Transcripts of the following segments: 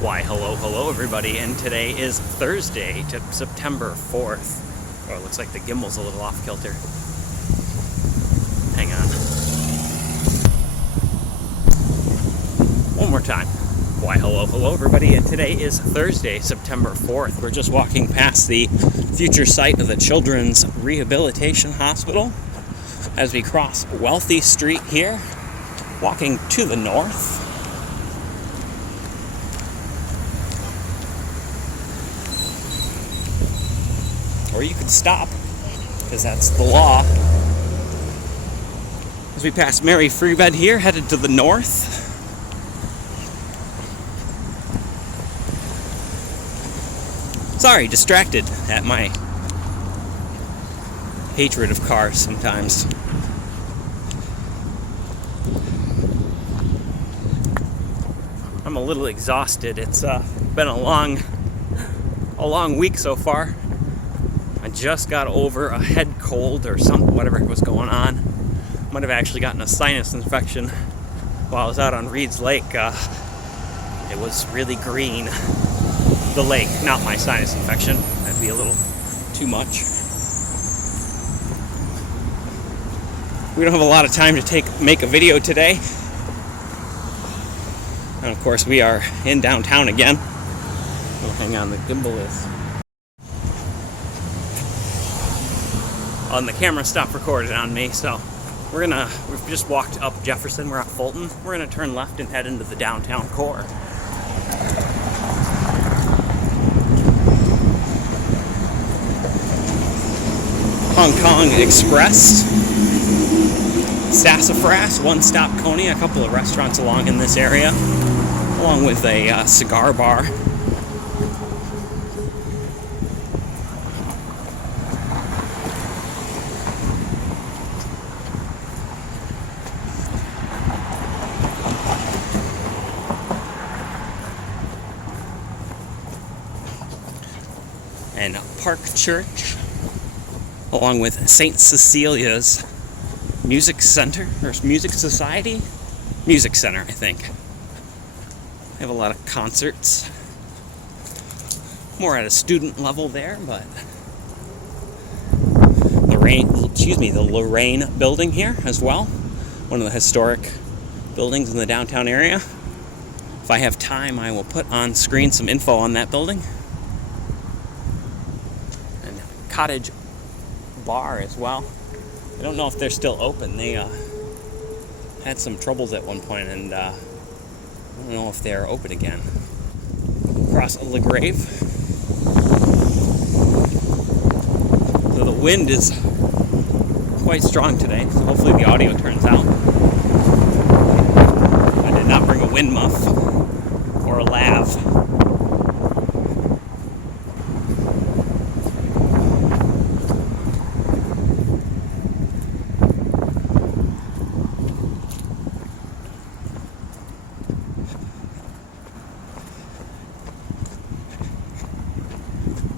Why, hello everybody, and today is Thursday, September 4th. Oh, it looks like the gimbal's a little off kilter. Hang on. One more time. Why, hello everybody, and today is Thursday, September 4th. We're just walking past the future site of the Children's Rehabilitation Hospital as we cross Wealthy Street here, walking to the north. Or you could stop, because that's the law. As we pass Mary Free Bed here, headed to the north. Sorry, distracted at my hatred of cars sometimes. I'm a little exhausted. It's been a long week so far. I just got over a head cold or something, whatever was going on. Might have actually gotten a sinus infection while I was out on Reed's Lake. It was really green. The lake, not my sinus infection. That'd be a little too much. We don't have a lot of time to make a video today. And of course we are in downtown again. Oh, hang on, the gimbal is on. The camera stopped recording on me, so we've just walked up Jefferson. We're at Fulton. We're gonna turn left and head into the downtown core. Hong Kong Express, Sassafras, One Stop Coney, a couple of restaurants along in this area, along with a cigar bar. And Park Church, along with St. Cecilia's Music Center, or Music Society? Music Center, I think. They have a lot of concerts. More at a student level there, but the Lorraine building here as well. One of the historic buildings in the downtown area. If I have time, I will put on screen some info on that building. And Cottage Bar as well. I don't know if they're still open. They had some troubles at one point, and I don't know if they're open again. Across LaGrave. So the wind is quite strong today, so hopefully the audio turns out. I did not bring a wind muff or a lav.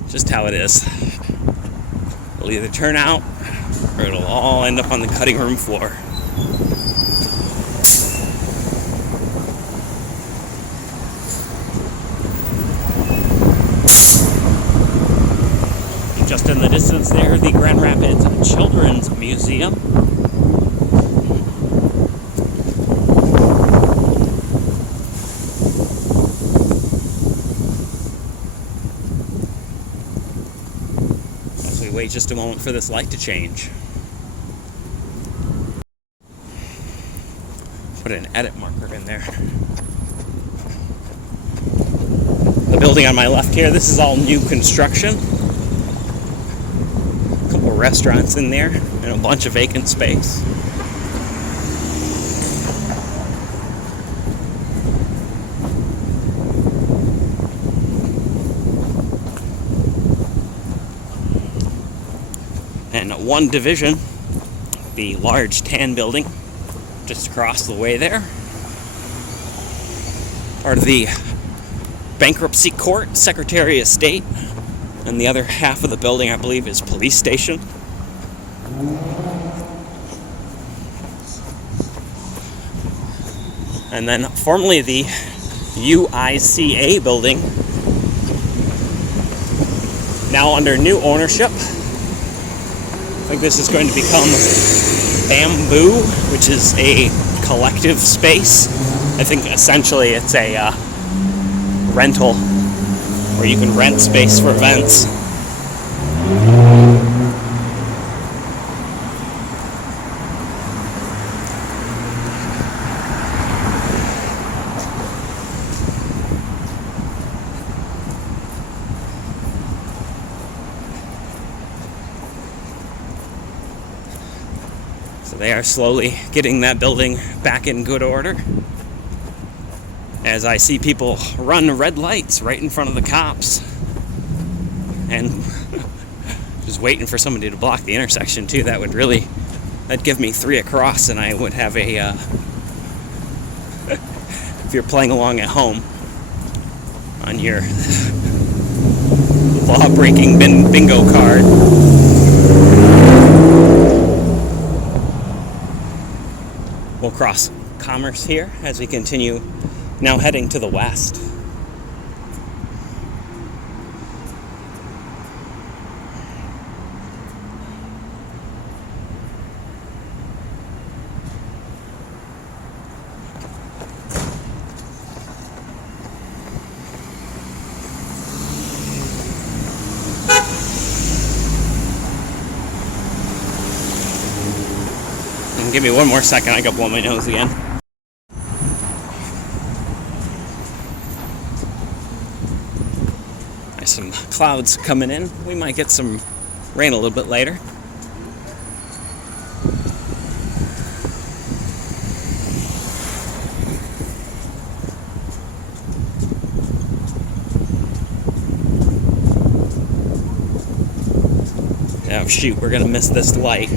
Just how it is. It'll either turn out or it'll all end up on the cutting room floor. Just in the distance there, the Grand Rapids Children's Museum. Wait just a moment for this light to change. Put an edit marker in there. The building on my left here, this is all new construction. A couple of restaurants in there and a bunch of vacant space. And one division, the large tan building just across the way there. Part of the bankruptcy court, Secretary of State. And the other half of the building, I believe, is police station. And then formerly the UICA building, now under new ownership. I think this is going to become Bamboo, which is a collective space. I think essentially it's a rental where you can rent space for events. So they are slowly getting that building back in good order, as I see people run red lights right in front of the cops, and just waiting for somebody to block the intersection too. That'd give me 3 across, and I would have a if you're playing along at home on your law-breaking bingo card. We'll cross Commerce here as we continue, now heading to the west. And give me one more second, I gotta blow my nose again. There's some clouds coming in. We might get some rain a little bit later. Oh shoot, we're gonna miss this light.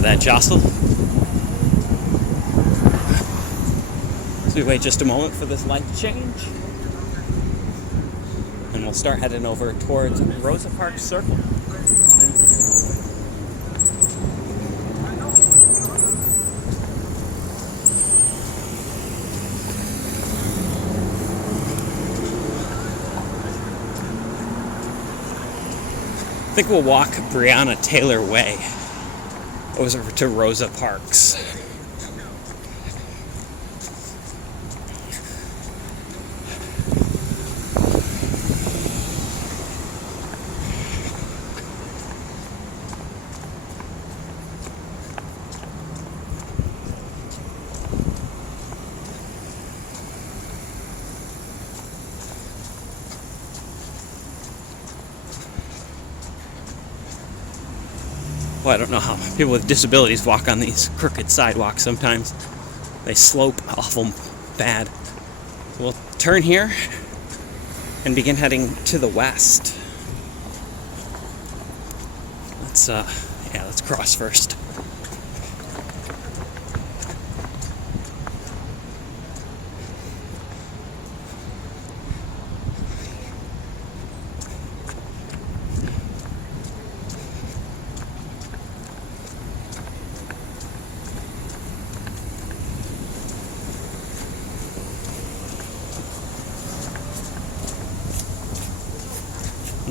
That jostle. So we wait just a moment for this light to change, and we'll start heading over towards Rosa Parks Circle. I think we'll walk Breonna Taylor Way over to Rosa Parks. Well, I don't know how people with disabilities walk on these crooked sidewalks sometimes. They slope awful bad. We'll turn here and begin heading to the west. Let's cross first.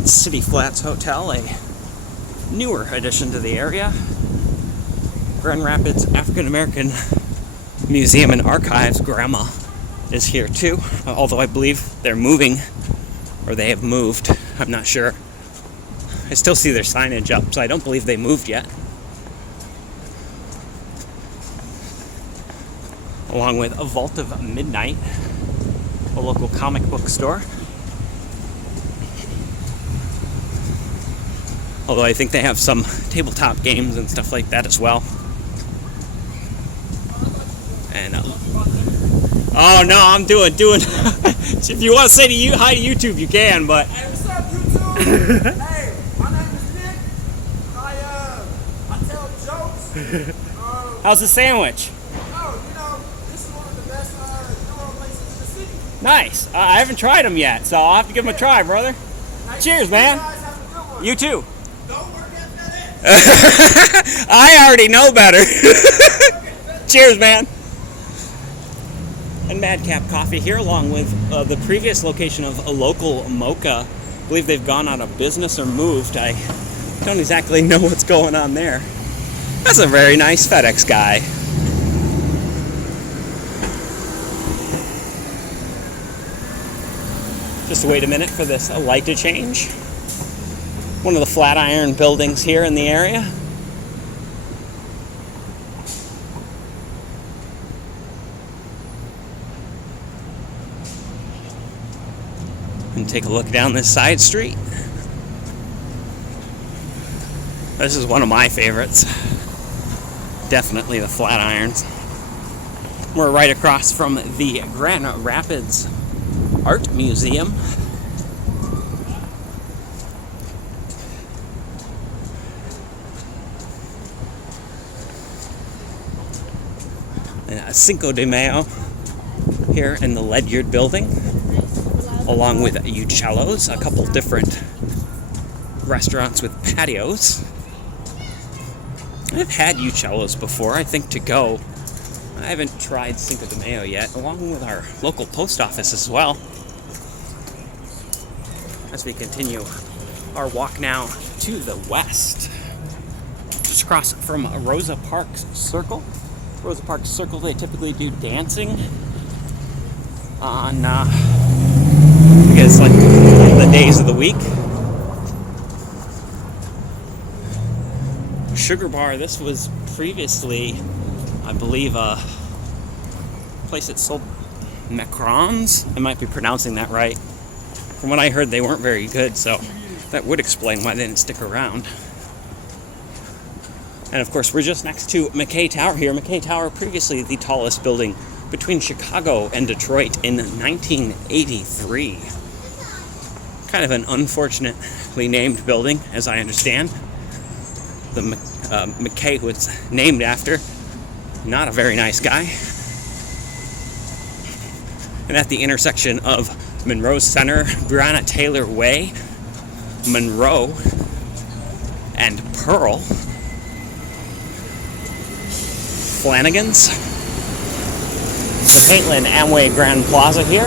City Flats Hotel, a newer addition to the area. Grand Rapids African American Museum and Archives, Grandma, is here too, although I believe they're moving, or they have moved. I'm not sure. I still see their signage up, so I don't believe they moved yet. Along with a Vault of Midnight, a local comic book store. Although I think they have some tabletop games and stuff like that as well. And Oh no, I'm doing. If you want to say hi to YouTube, you can. But hey, what's up, YouTube? Hey, my name is Nick. I tell jokes. How's the sandwich? This is one of the best Euro places in the city. Nice. I haven't tried them yet, so I'll have to give them a try, brother. Nice. Cheers, man. You guys have a good one. You too. Don't work at FedEx. I already know better. Cheers, man. And Madcap Coffee here, along with the previous location of a local mocha. I believe they've gone out of business or moved. I don't exactly know what's going on there. That's a very nice FedEx guy. Just wait a minute for this light to change. One of the Flatiron buildings here in the area. And take a look down this side street. This is one of my favorites. Definitely the Flatirons. We're right across from the Grand Rapids Art Museum. And Cinco de Mayo here in the Ledyard building, along with Uccello's, a couple different restaurants with patios. I've had Uccello's before, I think, to go. I haven't tried Cinco de Mayo yet, along with our local post office as well. As we continue our walk now to the west, just across from Rosa Parks Circle. Rosa Parks Circle, they typically do dancing on, I guess, like the days of the week. Sugar Bar, this was previously, I believe, a place that sold macarons. I might be pronouncing that right. From what I heard, they weren't very good, so that would explain why they didn't stick around. And of course, we're just next to McKay Tower here. McKay Tower, previously the tallest building between Chicago and Detroit in 1983. Kind of an unfortunately named building, as I understand. The McKay, who it's named after, not a very nice guy. And at the intersection of Monroe Center, Breonna Taylor Way, Monroe, and Pearl, Flanagan's, the Maitland Amway Grand Plaza here.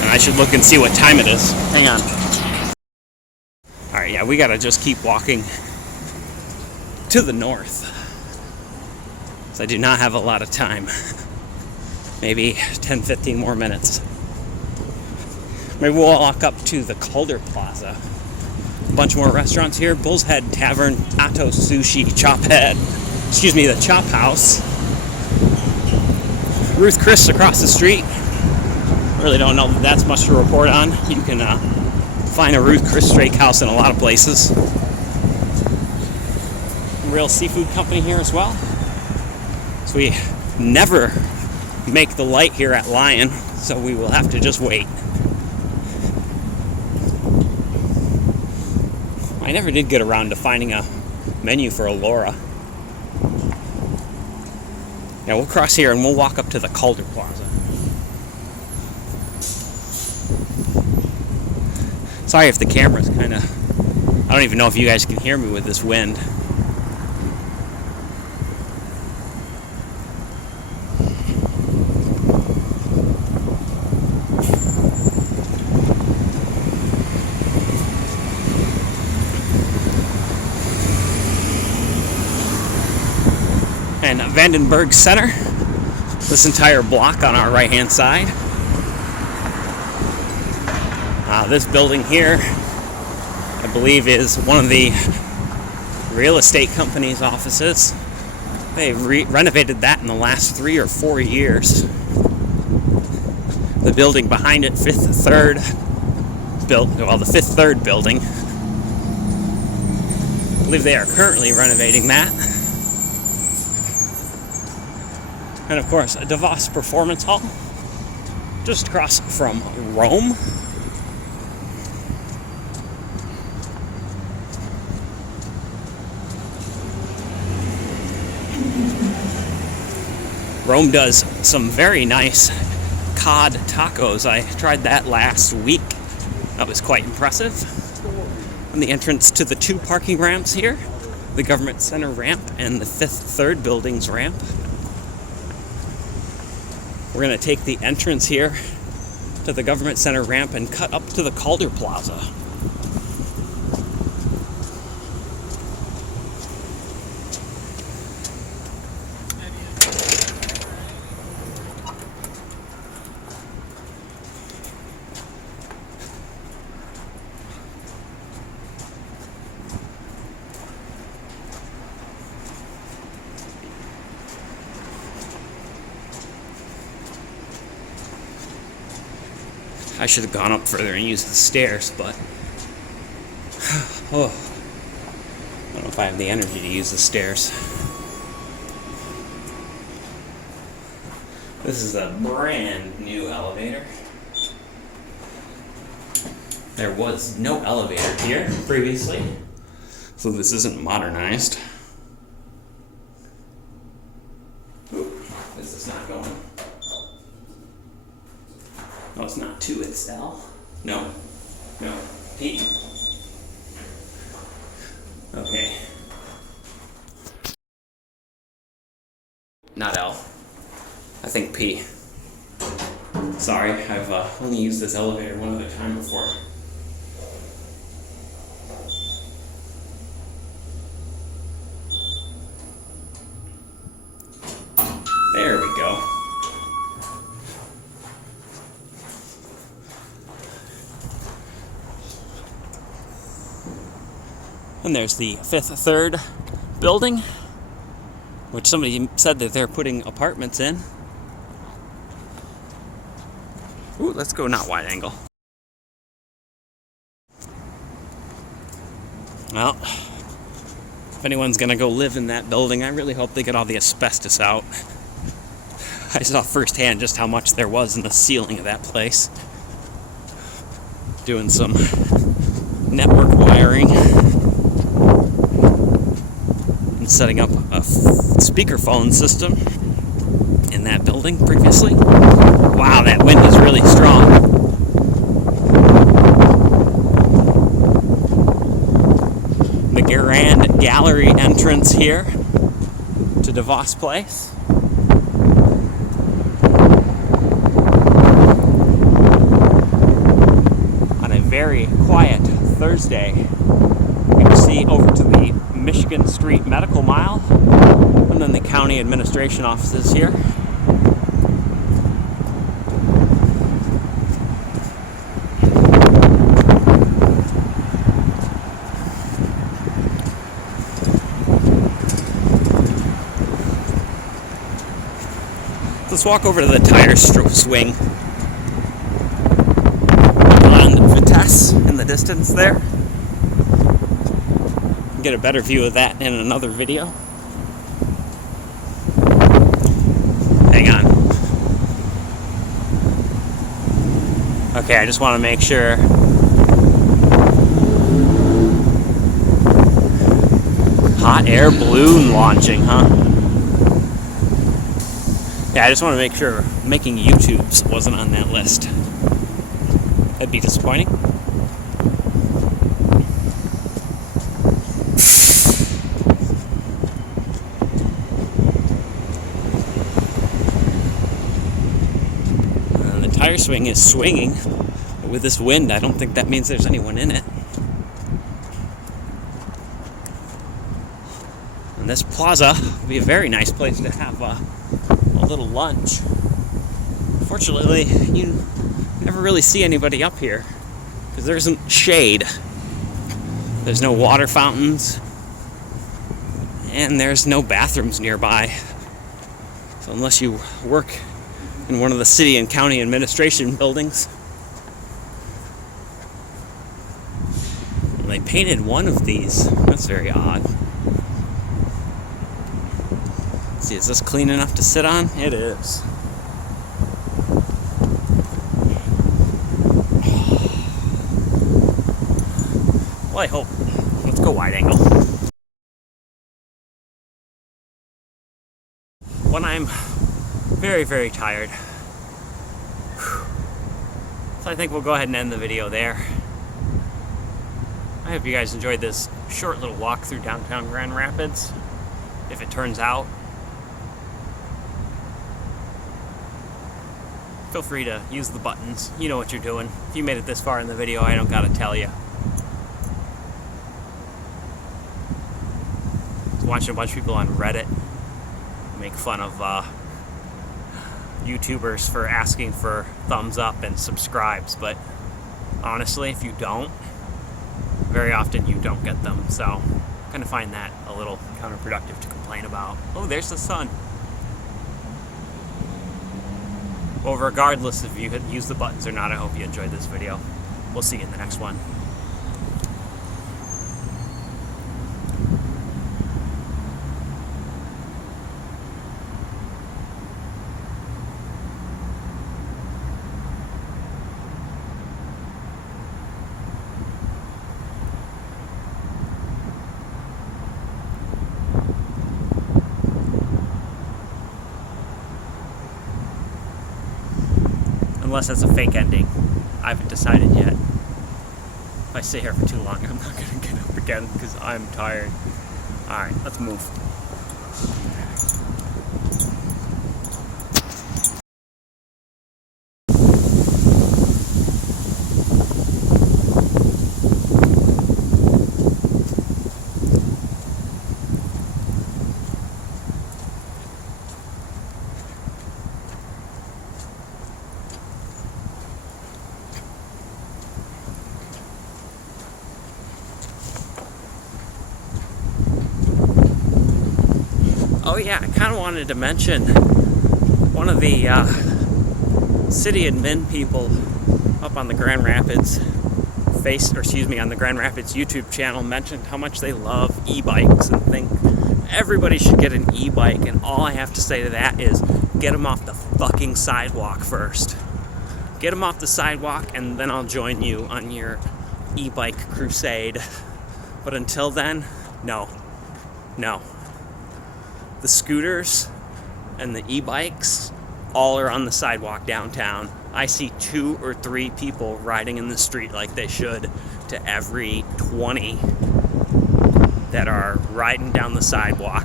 And I should look and see what time it is. Hang on. Alright, yeah, we gotta just keep walking to the north. So I do not have a lot of time. Maybe 10-15 more minutes. Maybe we'll walk up to the Calder Plaza. A bunch more restaurants here. Bull's Head Tavern, Atto Sushi, the Chop House. Ruth Chris across the street. Really don't know that that's much to report on. You can find a Ruth Chris Steakhouse in a lot of places. Real Seafood Company here as well. So we never make the light here at Lion, so we will have to just wait. I never did get around to finding a menu for Allura. Now we'll cross here and we'll walk up to the Calder Plaza. Sorry if the camera's kind of... I don't even know if you guys can hear me with this wind. And Vandenberg Center, this entire block on our right hand side. This building here, I believe, is one of the real estate company's offices. They renovated that in the last 3 or 4 years. The building behind it, the Fifth Third building, believe they are currently renovating that. And of course, DeVos Performance Hall, just across from Rome. Rome does some very nice cod tacos. I tried that last week. That was quite impressive. On the entrance to the two parking ramps here, the Government Center ramp and the third building's ramp. We're going to take the entrance here to the Government Center ramp and cut up to the Calder Plaza. I should have gone up further and used the stairs, but oh, I don't know if I have the energy to use the stairs. This is a brand new elevator. There was no elevator here previously, so this isn't modernized. Ooh, this is not going. No, it's not 2, it's L. No, P. Okay. Not L. I think P. Sorry, I've only used this elevator one other time before. There we go. And there's the third building, which somebody said that they're putting apartments in. Ooh, let's go not wide angle. Well, if anyone's gonna go live in that building, I really hope they get all the asbestos out. I saw firsthand just how much there was in the ceiling of that place. Doing some network wiring. Setting up a speakerphone system in that building previously. Wow, that wind is really strong. The Grand Gallery entrance here to DeVos Place. On a very quiet Thursday, you can see over to the Michigan Street Medical Mile, and then the county administration offices here. Let's walk over to the tire swing. On Vitesse in the distance there. Get a better view of that in another video. Hang on. Okay, I just want to make sure. Hot air balloon launching, huh? Yeah, I just want to make sure making YouTubes wasn't on that list. That'd be disappointing. Tire swing is swinging, but with this wind, I don't think that means there's anyone in it. And this plaza would be a very nice place to have a little lunch. Fortunately, you never really see anybody up here because there isn't shade. There's no water fountains, and there's no bathrooms nearby. So unless you work in one of the city and county administration buildings, they painted one of these. That's very odd. Let's see, is this clean enough to sit on? It is. Well, I hope. Let's go wide angle. When I'm very, very tired. So I think we'll go ahead and end the video there. I hope you guys enjoyed this short little walk through downtown Grand Rapids. If it turns out, feel free to use the buttons. You know what you're doing. If you made it this far in the video, I don't gotta tell you. I was watching a bunch of people on Reddit make fun of YouTubers for asking for thumbs up and subscribes, but honestly, if you don't, very often you don't get them, so I kind of find that a little counterproductive to complain about. Oh, there's the sun. Well, regardless if you use the buttons or not, I hope you enjoyed this video. We'll see you in the next one. Unless it's a fake ending. I haven't decided yet. If I stay here for too long, I'm not going to get up again because I'm tired. Alright, let's move. Oh yeah, I kind of wanted to mention one of the city admin people up on the Grand Rapids on the Grand Rapids YouTube channel mentioned how much they love e-bikes and think everybody should get an e-bike, and all I have to say to that is get them off the fucking sidewalk first. Get them off the sidewalk and then I'll join you on your e-bike crusade. But until then, no. The scooters and the e-bikes all are on the sidewalk downtown. I see 2 or 3 people riding in the street like they should to every 20 that are riding down the sidewalk.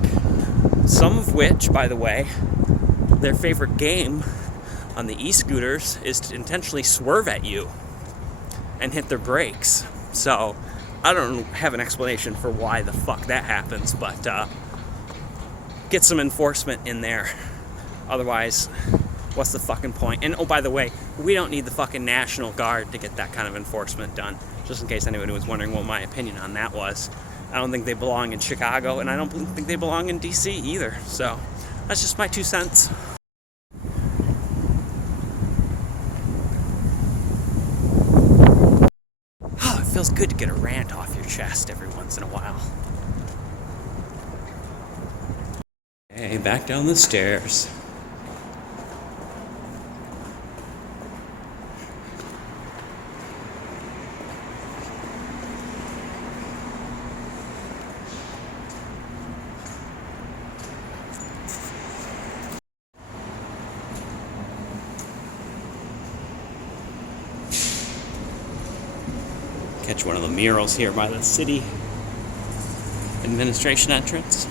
Some of which, by the way, their favorite game on the e-scooters is to intentionally swerve at you and hit their brakes. So I don't have an explanation for why the fuck that happens, but get some enforcement in there. Otherwise, what's the fucking point? And oh, by the way, we don't need the fucking National Guard to get that kind of enforcement done. Just in case anybody was wondering what my opinion on that was. I don't think they belong in Chicago, and I don't think they belong in DC either. So that's just my 2 cents. Oh, it feels good to get a rant off your chest every once in a while. Okay, back down the stairs. Catch one of the murals here by the city administration entrance.